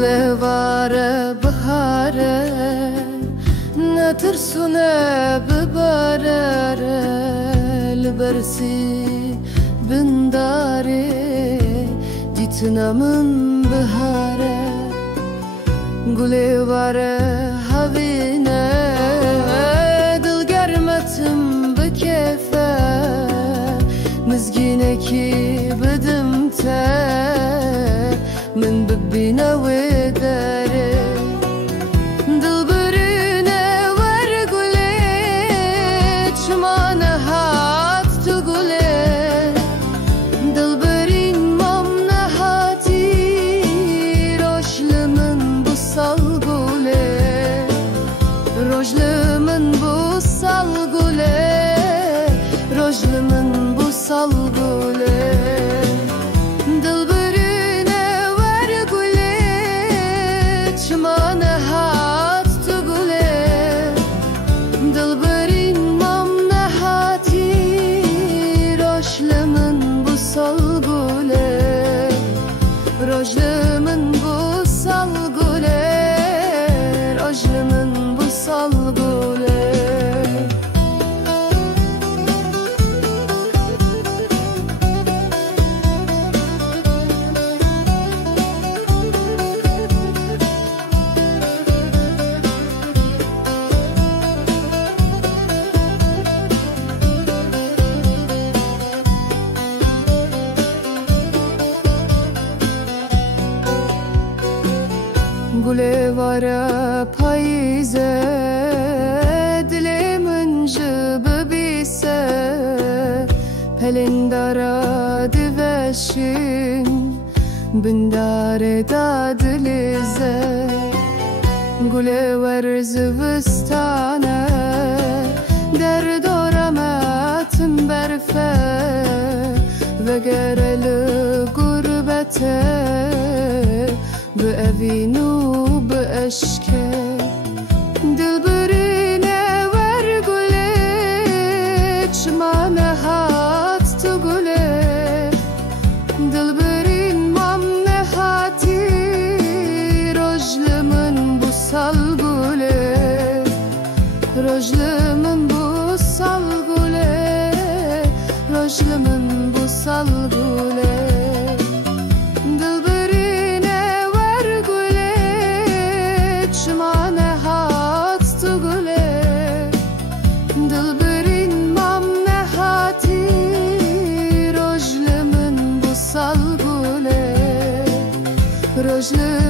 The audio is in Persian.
Gule vare bahare Natursune bibarare Libersi bindare Ditnamın bahare Gule vare havine Dil germetim bikefe Mizgine ki bidim te من ببينا وداري دلبرينا ورقلت شمانة هات تقولت دلبرين ممنا هاتي روشلمن بصال قولت روشلمن بصال قولت روشلمن بصال قولت Rojlumun bu salgule Rojlumun bu salgule Gule vara payze Dilimin jıbı bise Pelindara diveşin Bindare da dilize Gule ver zıvistane Derdorametim berfe Ve gereli gurbete بأبينو بأشكى دلبرينا ورقلت شمانة هات تقولت دلبرين ممنا هاتي رجلمن بوصل قولت رجلمن بوصل قولت رجلمن بوصل قولت Rojlu